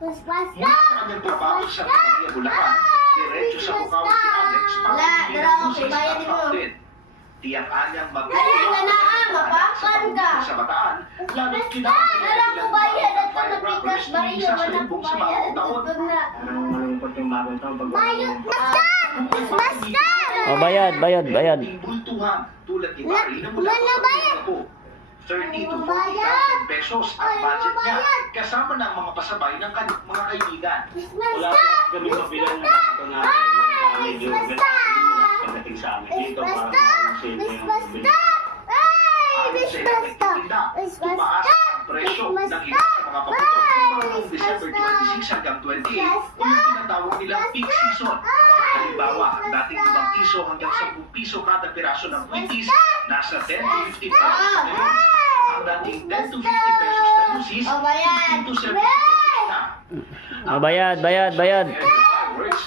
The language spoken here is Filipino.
Mula sa kanyang trabaho sa Maria Bulacan, diretso sa Bukawi si Alex para bumili ng busis at fountain. Tiyak anyang sa bataan, lalo't kinakailangan ng firecrackers tuwing sasalubong sa bagong taon. Malungkot yung bagong taon pag Bayad. Bultuhan tulad ni Barry na mula sa Pagkakapo. 30 to 40,000 pesos ang budget niya kasama ng mga pasabay ng kanyang mga kaibigan. wala kami mabilang na ito na medyo pagdating sa amin dito para makonsin yung bill. Ayon sa ilang nagtitinda, tumaas ang presyo ng iba sa mga paputok noong December 26 hanggang 28 o yung tinatawag nilang peak season. Halimbawa, ang dating 5 piso hanggang 10 piso kada piraso ng Wheaties, nasa 10 to 15 pesos ngayon. Ang dating 10 to 50 pesos na lusis, 15 to 70 pesos na. Bayad. Fireworks,